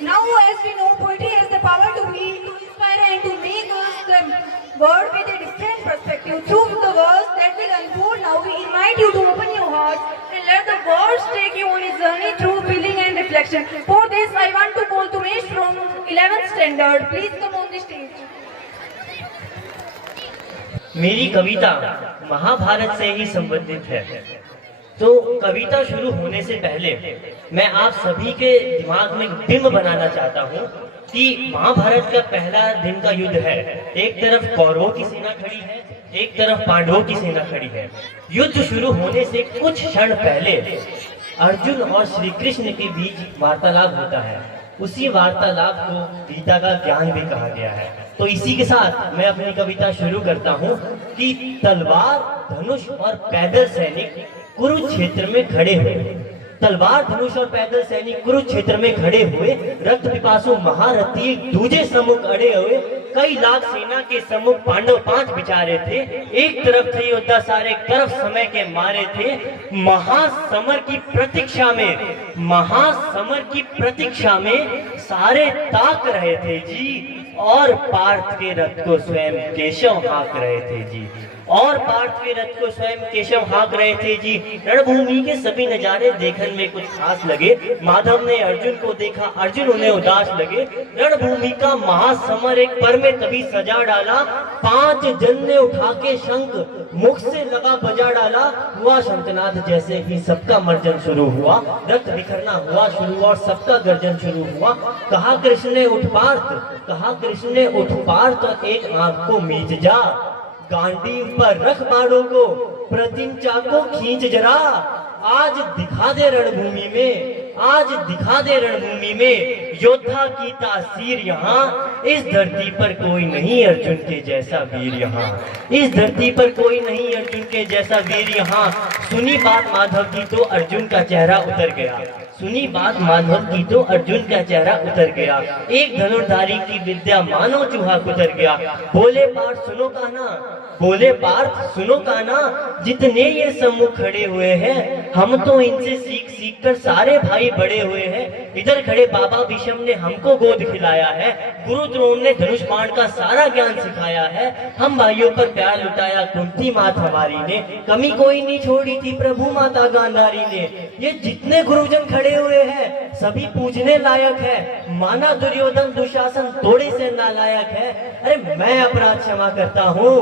Now, as we know, poetry has the power to heal, to inspire, and to make us the world with a different perspective. Through the words that will unfold now, we invite you to open your heart and let the words take you on a journey through feeling and reflection. For this, I want to call Tumesh from 11th standard. Please come on the stage. मेरी कविता महाभारत से ही संबंधित है। तो कविता शुरू होने से पहले मैं आप सभी के दिमाग में बिंब बनाना चाहता हूँ कि महाभारत का पहला दिन का युद्ध है। एक तरफ कौरवों की सेना खड़ी है, एक तरफ पांडवों की सेना खड़ी है। युद्ध शुरू होने से कुछ क्षण पहले अर्जुन और श्री कृष्ण के बीच वार्तालाप होता है। उसी वार्तालाप को गीता का ज्ञान भी कहा गया है। तो इसी के साथ मैं अपनी कविता शुरू करता हूँ कि तलवार, धनुष और पैदल सैनिक कुरुक्षेत्र में खड़े हुए। तलवार, धनुष और पैदल सैनिक कुरुक्षेत्र में खड़े हुए। रक्त पिपासु महारथी एक दूजे सम्मुख अड़े हुए। कई लाख सेना के सम्मुख पांडव 5 बिचारे थे। एक तरफ थे योद्धा सारे, एक तरफ समय के मारे थे। महासमर की प्रतीक्षा में, महासमर की प्रतीक्षा में सारे ताक रहे थे जी। और पार्थ के रथ को स्वयं केशव हाँक रहे थे जी। और पार्थ के रथ को स्वयं केशव हाँक रहे थे जी। रणभूमि के सभी नजारे देखने में कुछ खास लगे। माधव ने अर्जुन को देखा, अर्जुन उन्हें उदास लगे। रणभूमि का महासमर एक पर में तभी सजा डाला। 5 जन ने उठा के शंख मुख से लगा बजा डाला। हुआ शंखनाद जैसे ही सबका मर्जन शुरू हुआ। रक्त बिखरना हुआ शुरू और सबका गर्जन शुरू हुआ। कहा कृष्ण ने उठ पार्थ, कहा कृष्ण ने उठ पार्थ, तो एक आंख को मीच जा। गांडीव पर रख बाणों को, प्रतिज्ञा को खींच जरा। आज दिखा दे रणभूमि में, आज दिखा दे रणभूमि में योद्धा की तासीर यहाँ। इस धरती पर कोई नहीं अर्जुन के जैसा वीर यहाँ। इस धरती पर कोई नहीं अर्जुन के जैसा वीर यहाँ। सुनी बात माधव की तो अर्जुन का चेहरा उतर गया। सुनी बात माधव की तो अर्जुन का चेहरा उतर गया। एक धनुर्धारी की विद्या मानो चूहा कुतर गया। बोले पार्थ सुनो कहना, बोले पार्थ सुनो कहना, जितने ये सम्मुख खड़े हुए हैं हम तो इनसे सीख सीख कर सारे भाई बड़े हुए हैं। इधर खड़े बाबा भीष्म ने हमको गोद खिलाया है। गुरु द्रोण ने धनुष बाण का सारा ज्ञान सिखाया है। हम भाइयों पर प्यार लुटाया कुंती मात हमारी ने। कमी कोई नहीं छोड़ी थी प्रभु माता गांधारी ने। ये जितने गुरुजन खड़े हुए हैं सभी पूजने लायक है। माना दुर्योधन दुशासन थोड़े से नालायक है। अरे मैं अपराध क्षमा करता हूँ,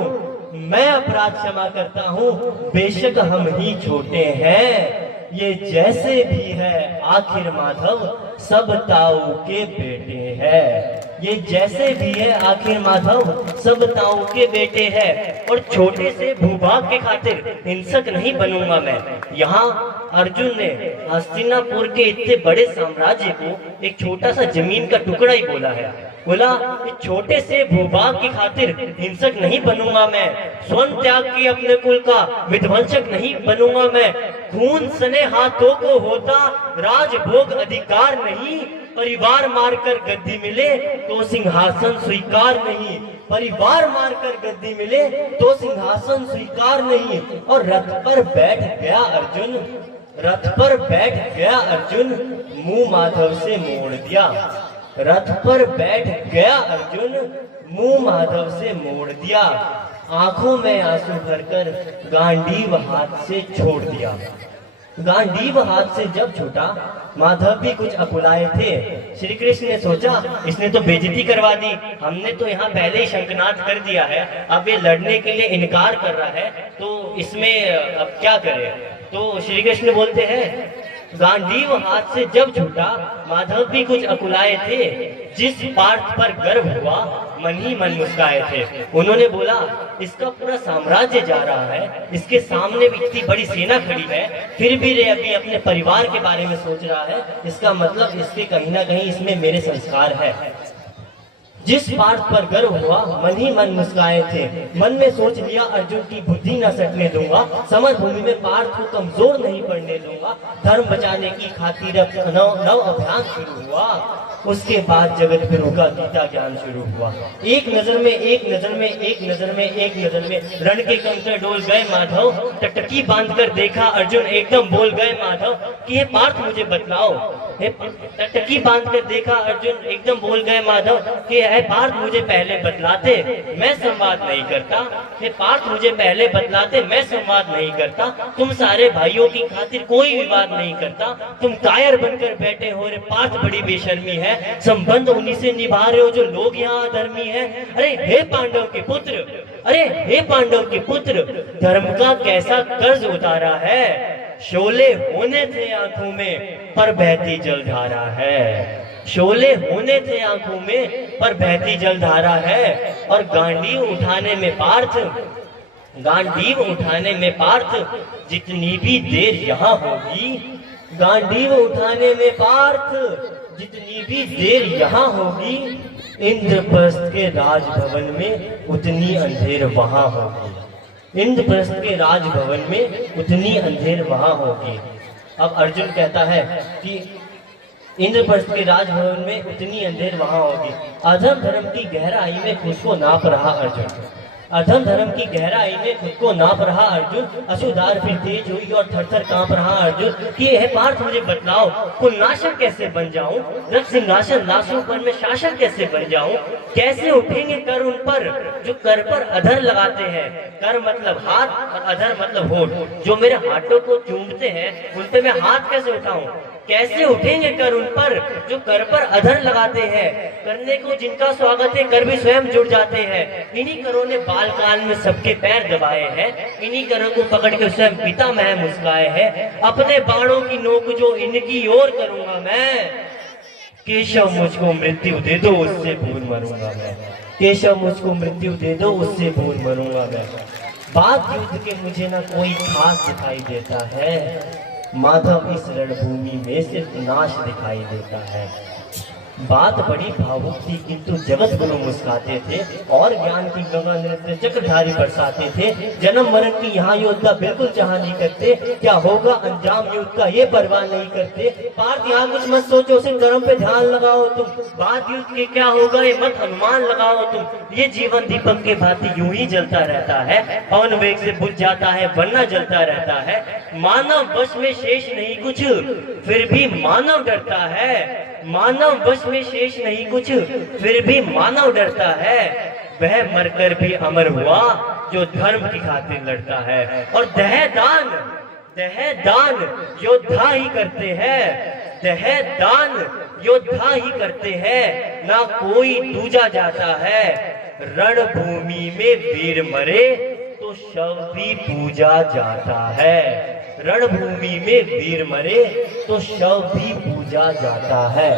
मैं अपराध क्षमा करता हूँ। बेशक हम ही छोटे हैं, ये जैसे भी है आखिर माधव सब ताऊ के बेटे हैं। ये जैसे भी है आखिर माधव सब ताऊ के बेटे हैं। और छोटे से भूभाग के खातिर हिंसक नहीं बनूंगा मैं। यहाँ अर्जुन ने हस्तिनापुर के इतने बड़े साम्राज्य को एक छोटा सा जमीन का टुकड़ा ही बोला है। बोला इस छोटे से भूभाग की खातिर हिंसक नहीं बनूंगा मैं। स्वर्ण त्याग के अपने कुल का विध्वंसक नहीं बनूंगा मैं। खून सने हाथों को होता राजभोग अधिकार नहीं। परिवार मारकर गद्दी मिले तो सिंहासन स्वीकार नहीं। परिवार मारकर गद्दी मिले तो सिंहासन स्वीकार नहीं। और रथ पर बैठ गया अर्जुन, रथ पर बैठ गया अर्जुन, मुंह माधव से मोड़ दिया। रथ पर बैठ गया अर्जुन, मुंह माधव से मोड़ दिया। आंखों में आंसू भरकर गांडीव हाथ से छोड़ दिया। गांडीव हाथ से जब छूटा माधव भी कुछ अकुलाए थे। श्री कृष्ण ने सोचा इसने तो बेइज्जती करवा दी, हमने तो यहाँ पहले ही शंखनाद कर दिया है, अब ये लड़ने के लिए इनकार कर रहा है तो इसमें अब क्या करे। तो श्री कृष्ण बोलते हैं गांडीव हाथ से जब छूटा माधव भी कुछ अकुलाए थे। जिस पार्थ पर गर्व हुआ मन ही मन मुस्काए थे। उन्होंने बोला इसका पूरा साम्राज्य जा रहा है, इसके सामने भी इतनी बड़ी सेना खड़ी है, फिर भी ये अभी अपने परिवार के बारे में सोच रहा है। इसका मतलब इसके कहीं ना कहीं इसमें मेरे संस्कार है। जिस पार्थ पर गर्व हुआ मन ही मन मुस्काए थे। मन में सोच लिया अर्जुन की बुद्धि न सटने दूंगा। समर भूमि में पार्थ को कमजोर नहीं पड़ने दूंगा। धर्म बचाने की खातिर नव अभियान शुरू हुआ। उसके बाद जगत गुरु का गीता ज्ञान शुरू हुआ। एक नजर में, एक नजर में, एक नजर में, एक नजर में रण के कंकर डोल गए माधव। टकटकी बांधकर देखा अर्जुन, एकदम बोल गए माधव कि हे पार्थ मुझे बतलाओ हे टटकी बांध कर देखा अर्जुन, एकदम बोल गए माधव कि हे पार्थ मुझे पहले बतलाते, मैं संवाद नहीं करता। हे पार्थ मुझे पहले बतलाते, मैं संवाद नहीं करता। तुम सारे भाइयों की खातिर कोई विवाद नहीं करता, तुम कायर बनकर बैठे हो रे पार्थ, बड़ी बेशर्मी है। संबंध उन्हीं से निभा रहे हो जो लोग यहाँ अधर्मी है। अरे हे पांडव के पुत्र, अरे हे पांडव के पुत्र, धर्म का कैसा कर्ज उतारा है। शोले होने थे आंखों में पर बहती जलधारा है। शोले होने थे आंखों में पर बहती जलधारा है। और गांडीव उठाने में पार्थ, गांडीव उठाने में पार्थ जितनी भी देर यहाँ होगी, गांडीव उठाने में पार्थ जितनी भी देर यहाँ होगी, इंद्रप्रस्थ के राजभवन में उतनी अंधेर वहां होगी। इंद्रप्रस्थ के राजभवन में उतनी अंधेर वहां होगी। अब अर्जुन कहता है कि इंद्रप्रस्थ के राजभवन में उतनी अंधेर वहां होगी। अधम धर्म की गहराई में खुद को नाप रहा अर्जुन, अधम धर्म की गहराई में खुद को नाप रहा अर्जुन। अश्रुधार फिर तेज हुई और थर थर कांप रहा अर्जुन कि हे पार्थ मुझे बतलाओ, कुलनाशक कैसे बन जाऊं, रक्त सिंहासन लाशों पर मैं शासक कैसे बन जाऊं। कैसे उठेंगे कर उन पर जो कर पर अधर लगाते हैं। कर मतलब हाथ और अधर मतलब होठ। जो मेरे हाथों को चूमते हैं उन पे मैं हाथ कैसे उठाऊं। कैसे उठेंगे कर उन पर जो कर पर अधर लगाते हैं। करने को जिनका स्वागत है कर भी स्वयं जुड़ जाते हैं। इन्हीं करों ने बाल काल में सबके पैर दबाए हैं, इन्हीं करों को पकड़ के स्वयं पिता मैं मुस्काए हैं। अपने बाणों की नोक जो इनकी ओर करूंगा मैं, केशव मुझको मृत्यु दे दो उससे भूल मरूंगा मैं। केशव मुझको मृत्यु दे दो उससे भूल मरूंगा मैं। बात युद्ध के मुझे ना कोई खास दिखाई देता है, माधव इस रणभूमि में सिर्फ नाश दिखाई देता है। बात बड़ी भावुक थी किंतु जगत गुरु मुस्काते थे और ज्ञान की गंगा नृत्य चक्रधारी बरसाते थे। जन्म मरण की यहाँ योद्धा बिल्कुल चाह नहीं करते, क्या होगा अंजाम युद्ध का ये परवाह नहीं करते। पार्थ यहाँ कुछ मत सोचो, सिर्फ कर्म पे ध्यान लगाओ तुम। बात युद्ध के क्या होगा ये मत अनुमान लगाओ तुम। ये जीवन दीपक के भांति यूं ही जलता रहता है, पवन वेग से बुझ जाता है वरना जलता रहता है। मानव वश में शेष नहीं कुछ फिर भी मानव डरता है। मानव वश में शेष नहीं कुछ फिर भी मानव डरता है। वह मरकर भी अमर हुआ जो धर्म की खातिर लड़ता है। और दहदान, दहदान योद्धा ही करते हैं, दहदान योद्धा ही करते हैं, ना कोई दूजा जाता है। रणभूमि में वीर मरे तो शव भी पूजा जाता है। रणभूमि में वीर मरे तो शव भी पूजा जाता है।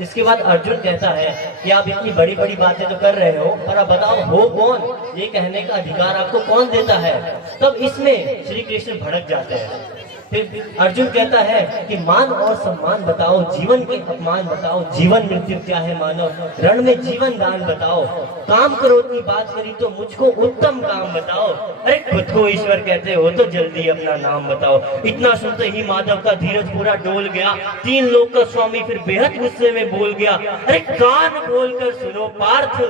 इसके बाद अर्जुन कहता है कि आप इतनी बड़ी बड़ी बातें तो कर रहे हो, पर आप बताओ हो कौन, ये कहने का अधिकार आपको कौन देता है। तब इसमें श्री कृष्ण भड़क जाते हैं। फिर अर्जुन कहता है कि मान और सम्मान बताओ, जीवन के अपमान बताओ, जीवन मृत्यु क्या है मानव, रण में जीवन दान बताओ। काम करो की बात करी तो मुझको उत्तम काम बताओ। अरे खुद को ईश्वर कहते हो तो जल्दी अपना नाम बताओ। इतना सुनते ही माधव का धीरज पूरा डोल गया। तीन लोग का स्वामी फिर बेहद गुस्से में बोल गया, अरे कान खोलकर सुनो पार्थ,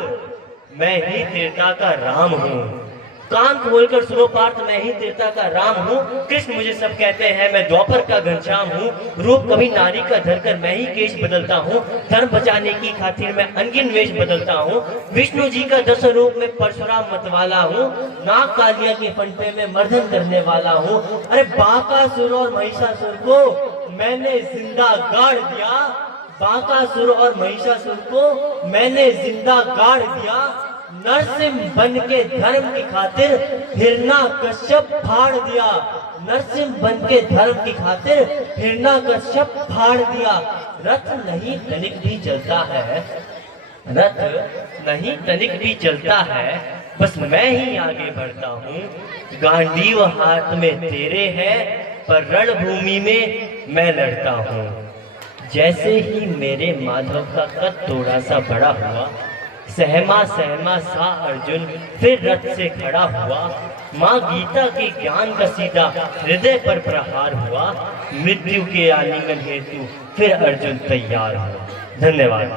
मैं ही देवता का राम हूँ। कान खोलकर सुनो पार्थ, मैं ही देवता का राम हूँ। कृष्ण मुझे सब कहते हैं, मैं द्वापर का घनश्याम हूँ। रूप कभी नारी का धरकर मैं ही केश बदलता हूँ। धर्म बचाने की खातिर मैं अनगिन वेश बदलता हूँ। विष्णु जी का 10 रूप में परशुराम मतवाला हूँ। नाग कालिया के फन पे मैं मर्दन करने वाला हूँ। अरे बाकासुर और महिषासुर को मैंने जिंदा गाड़ दिया, बाकासुर और महिषासुर को मैंने जिंदा गाड़ दिया। नरसिंह बन के धर्म की खातिर हिरण्यकश्यप फाड़ दिया। नरसिंह बन के धर्म की खातिर हिरण्यकश्यप फाड़ दिया। रथ नहीं तनिक भी चलता है, रथ नहीं तनिक भी चलता है, बस मैं ही आगे बढ़ता हूँ। गांडीव हाथ में तेरे है पर रणभूमि में मैं लड़ता हूँ। जैसे ही मेरे माधव का कद थोड़ा सा बड़ा हुआ, सहमा सहमा सा अर्जुन फिर रथ से खड़ा हुआ। माँ गीता के ज्ञान का सीधा हृदय पर प्रहार हुआ। मृत्यु के आलिंगन हेतु फिर अर्जुन तैयार हुआ। धन्यवाद।